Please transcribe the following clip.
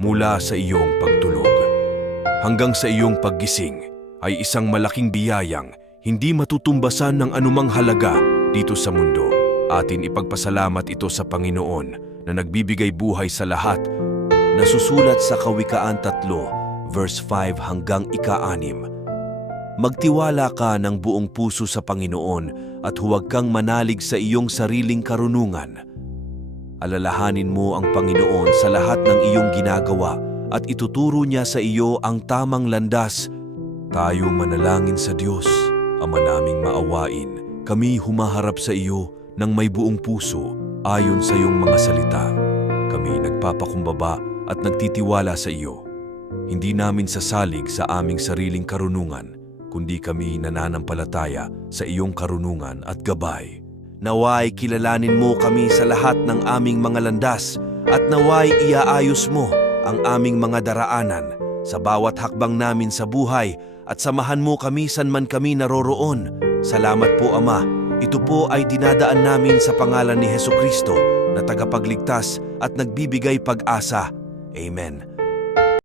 mula sa iyong pagtulog hanggang sa iyong paggising ay isang malaking biyayang hindi matutumbasan ng anumang halaga dito sa mundo. Atin ipagpasalamat ito sa Panginoon na nagbibigay buhay sa lahat. Nasusulat sa Kawikaan 3, verse 5 hanggang 6. Magtiwala ka ng buong puso sa Panginoon at huwag kang manalig sa iyong sariling karunungan. Alalahanin mo ang Panginoon sa lahat ng iyong ginagawa at ituturo niya sa iyo ang tamang landas. Tayo manalangin sa Diyos. Ama naming maawain, kami humaharap sa iyo ng may buong puso ayon sa iyong mga salita. Kami nagpapakumbaba at nagtitiwala sa iyo. Hindi namin sasalig sa aming sariling karunungan, kundi kami nananampalataya sa iyong karunungan at gabay. Naway kilalanin mo kami sa lahat ng aming mga landas at naway iaayos mo ang aming mga daraanan sa bawat hakbang namin sa buhay at samahan mo kami san man kami naroroon. Salamat po, Ama. Ito po ay dinadaan namin sa pangalan ni Hesukristo na tagapagligtas at nagbibigay pag-asa. Amen.